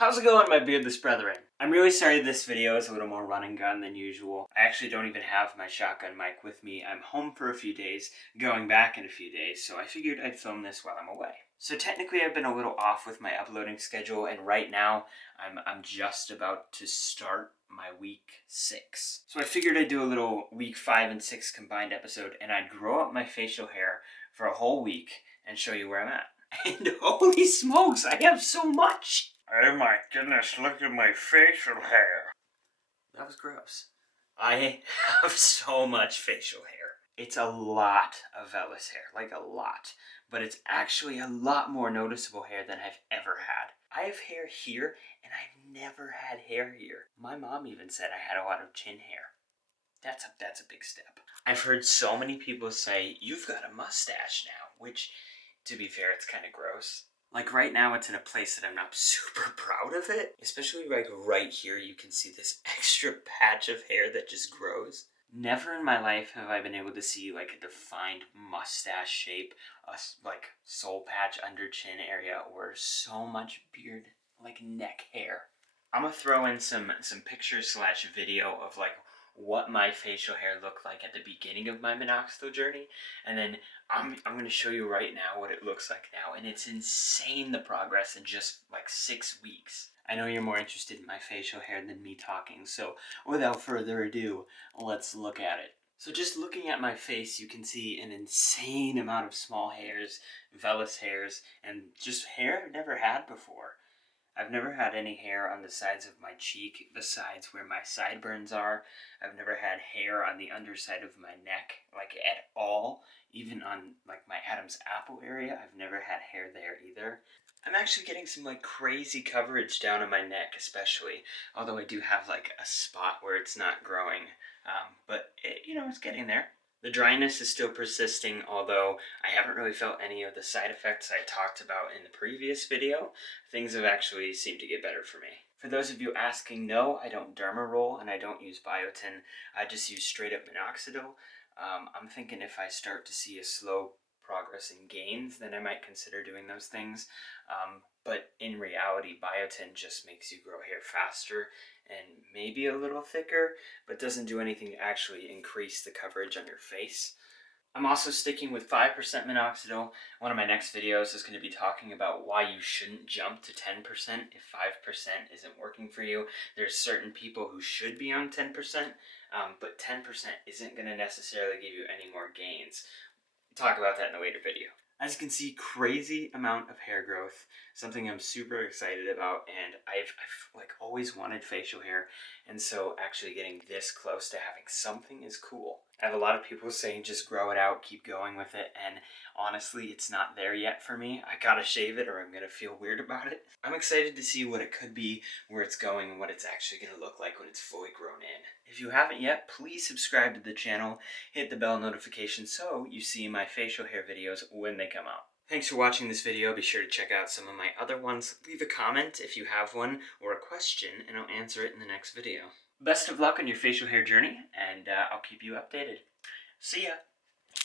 How's it going, my beardless brethren? I'm really sorry this video is a little more run and gun than usual. I actually don't even have my shotgun mic with me. I'm home for a few days, going back in a few days, so I figured I'd film this while I'm away. So technically I've been a little off with my uploading schedule, and right now I'm just about to start my week 6. So I figured I'd do a little week 5 and 6 combined episode, and I'd grow up my facial hair for a whole week and show you where I'm at. And holy smokes, I have so much! Oh my goodness, look at my facial hair. That was gross. I have so much facial hair. It's a lot of vellus hair, like a lot. But it's actually a lot more noticeable hair than I've ever had. I have hair here, and I've never had hair here. My mom even said I had a lot of chin hair. That's a big step. I've heard so many people say, you've got a mustache now, which, to be fair, it's kind of gross. Like right now it's in a place that I'm not super proud of it. Especially like right here you can see this extra patch of hair that just grows. Never in my life have I been able to see like a defined mustache shape, a like soul patch under chin area, or so much beard, like neck hair. I'm gonna throw in some pictures / video of like what my facial hair looked like at the beginning of my minoxidil journey, and then I'm going to show you right now what it looks like now, and it's insane the progress in just like 6 weeks. I know you're more interested in my facial hair than me talking, so without further ado, let's look at it. So just looking at my face, you can see an insane amount of small hairs, vellus hairs, and just hair I've never had before. I've never had any hair on the sides of my cheek besides where my sideburns are. I've never had hair on the underside of my neck, like at all. Even on like my Adam's apple area, I've never had hair there either. I'm actually getting some like crazy coverage down on my neck especially, although I do have like a spot where it's not growing, but it's getting there. The dryness is still persisting, although I haven't really felt any of the side effects I talked about in the previous video. Things have actually seemed to get better for me. For those of you asking, no, I don't derma roll and I don't use biotin. I just use straight up minoxidil. I'm thinking if I start to see a slow progress in gains, then I might consider doing those things. But in reality, biotin just makes you grow hair faster and maybe a little thicker, but doesn't do anything to actually increase the coverage on your face. I'm also sticking with 5% minoxidil. One of my next videos is going to be talking about why you shouldn't jump to 10% if 5% isn't working for you. There's certain people who should be on 10%, but 10% isn't going to necessarily give you any more gains. We'll talk about that in a later video. As you can see, crazy amount of hair growth, something I'm super excited about, and I've like always wanted facial hair, and so actually getting this close to having something is cool. I have a lot of people saying just grow it out, keep going with it, and honestly, it's not there yet for me. I gotta shave it or I'm gonna feel weird about it. I'm excited to see what it could be, where it's going, and what it's actually gonna look like when it's fully grown in. If you haven't yet, please subscribe to the channel, hit the bell notification so you see my facial hair videos when they come out. Thanks for watching this video. Be sure to check out some of my other ones. Leave a comment if you have one or a question, and I'll answer it in the next video. Best of luck on your facial hair journey, and I'll keep you updated. See ya!